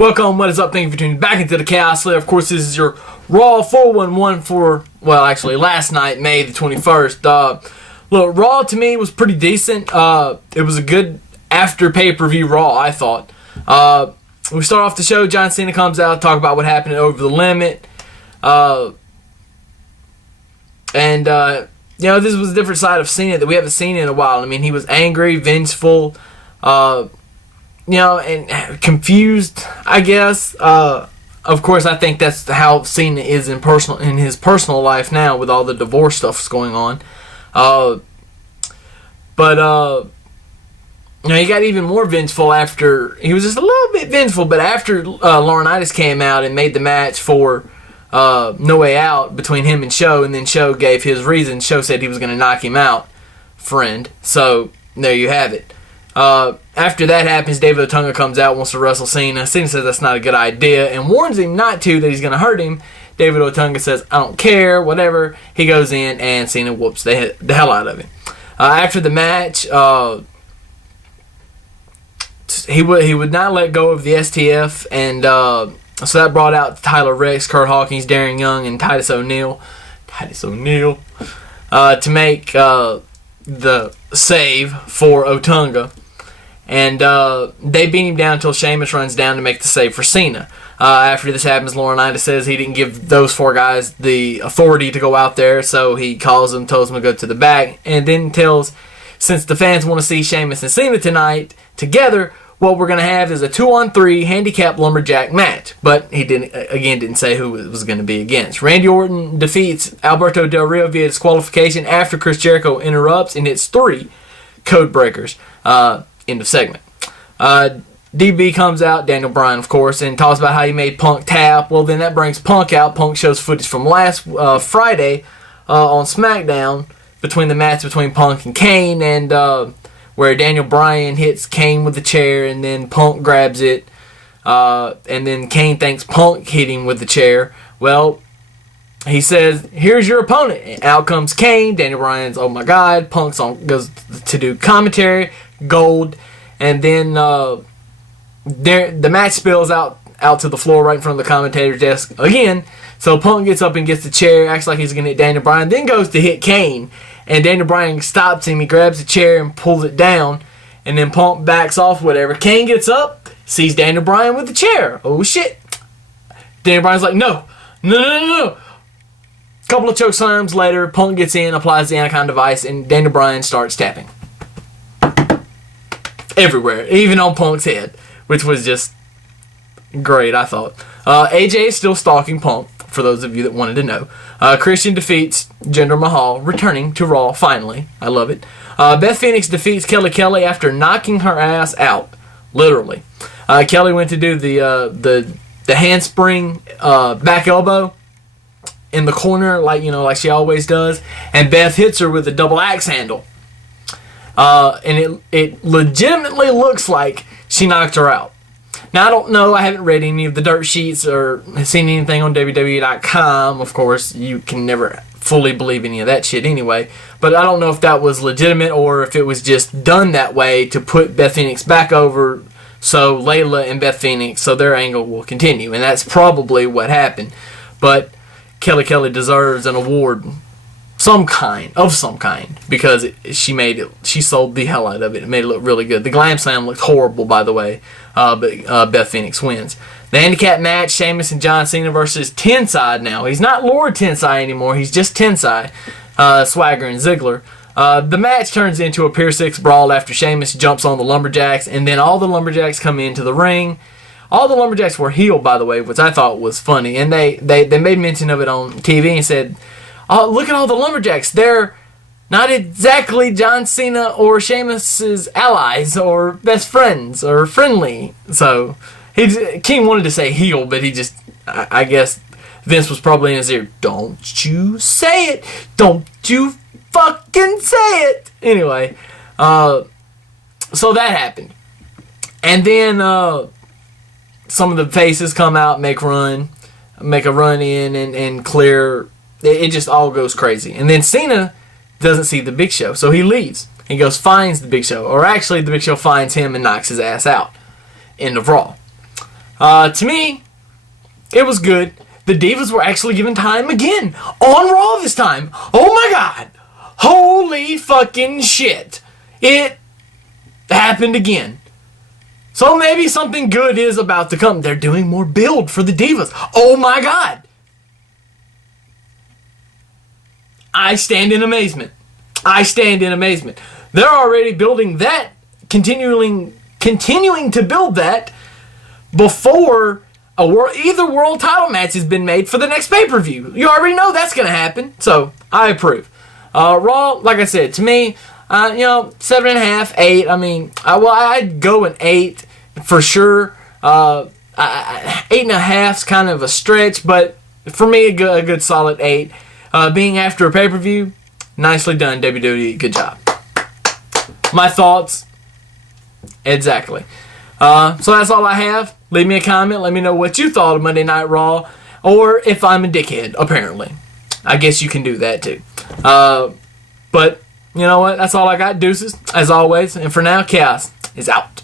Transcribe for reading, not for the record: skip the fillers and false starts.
Welcome, what is up? Thank you for tuning back into the Chaos Slayer. Of course, this is your Raw 411 for, well, actually, last night, May the 21st. Look, Raw to me was pretty decent. It was a good after pay-per-view Raw, I thought. We start off the show, John Cena comes out, talk about what happened at Over the Limit. You know, this was a different side of Cena that we haven't seen in a while. I mean, he was angry, vengeful, you know, and confused, I guess. Of course, I think that's how Cena is in his personal life now with all the divorce stuff that's going on. You know, he got even more vengeful after, he was just a little bit vengeful, but after Laurinaitis came out and made the match for No Way Out between him and Show, and then Show gave his reason. Show said he was going to knock him out, friend. So, there you have it. After that happens, David Otunga comes out, wants to wrestle Cena. Cena says that's not a good idea and warns him not to, that he's going to hurt him. David Otunga says, I don't care, whatever. He goes in and Cena whoops the hell out of him. After the match, he would not let go of the STF, and so that brought out Tyler Rex, Kurt Hawkins, Darren Young, and Titus O'Neil to make the save for Otunga. And they beat him down until Sheamus runs down to make the save for Cena. After this happens, Laurinaitis says he didn't give those four guys the authority to go out there, so he calls them, tells them to go to the back, and then tells, since the fans want to see Sheamus and Cena tonight together, what we're going to have is a 2-on-3 handicap lumberjack match. But he didn't say who it was going to be against. Randy Orton defeats Alberto Del Rio via disqualification after Chris Jericho interrupts and hits 3 code breakers. End of segment. DB comes out, Daniel Bryan, of course, and talks about how he made Punk tap. Well, then that brings Punk out. Punk shows footage from last Friday on SmackDown between the match between Punk and Kane, and where Daniel Bryan hits Kane with the chair, and then Punk grabs it, and then Kane thinks Punk hit him with the chair. Well, he says, here's your opponent. And out comes Kane. Daniel Bryan's, oh my God. Punk's goes to do commentary, gold, and then the match spills out to the floor right in front of the commentator's desk again. So Punk gets up and gets the chair, acts like he's going to hit Daniel Bryan, then goes to hit Kane. And Daniel Bryan stops him. He grabs the chair and pulls it down. And then Punk backs off, whatever. Kane gets up, sees Daniel Bryan with the chair. Oh, shit. Daniel Bryan's like, no. Couple of choke slams later, Punk gets in, applies the Anaconda Device, and Daniel Bryan starts tapping. Everywhere, even on Punk's head, which was just great, I thought. AJ is still stalking Punk, for those of you that wanted to know. Christian defeats Jinder Mahal, returning to Raw, finally. I love it. Beth Phoenix defeats Kelly Kelly after knocking her ass out, literally. Kelly went to do the handspring back elbow in the corner, like she always does, and Beth hits her with a double axe handle. And it legitimately looks like she knocked her out. Now, I don't know. I haven't read any of the dirt sheets or seen anything on WWE.com. Of course, you can never fully believe any of that shit anyway. But I don't know if that was legitimate or if it was just done that way to put Beth Phoenix back over so Layla and Beth Phoenix, so their angle will continue. And that's probably what happened. But Kelly deserves an award some kind, because she sold the hell out of it. It made it look really good. The Glam Slam looked horrible, by the way, but Beth Phoenix wins. The handicap match, Sheamus and John Cena versus Tensai now. He's not Lord Tensai anymore, he's just Tensai, Swagger and Ziggler. The match turns into a Pier 6 brawl after Sheamus jumps on the Lumberjacks, and then all the Lumberjacks come into the ring. All the Lumberjacks were healed, by the way, which I thought was funny, and they made mention of it on TV and said, oh, look at all the Lumberjacks. They're not exactly John Cena or Sheamus's allies or best friends or friendly. So, King wanted to say heel, but he just, I guess Vince was probably in his ear. Don't you say it. Don't you fucking say it. Anyway, so that happened. And then some of the faces come out, make a run in and clear. It just all goes crazy. And then Cena doesn't see the Big Show, so he leaves. He goes, finds the Big Show. Or actually, the Big Show finds him and knocks his ass out. End of Raw. To me, it was good. The Divas were actually given time again on Raw this time. Oh my God. Holy fucking shit. It happened again. So maybe something good is about to come. They're doing more build for the Divas. Oh my God. I stand in amazement. I stand in amazement. They're already building that, continuing to build that before either world title match has been made for the next pay-per-view. You already know that's going to happen, so I approve. Raw, like I said, to me, 7.5, 8. I mean, I'd go an 8 for sure. 8.5 is kind of a stretch, but for me, a good solid 8. Being after a pay-per-view, nicely done, WWE. Good job. My thoughts, exactly. So that's all I have. Leave me a comment. Let me know what you thought of Monday Night Raw, or if I'm a dickhead, apparently. I guess you can do that too. But, you know what? That's all I got. Deuces, as always. And for now, Chaos is out.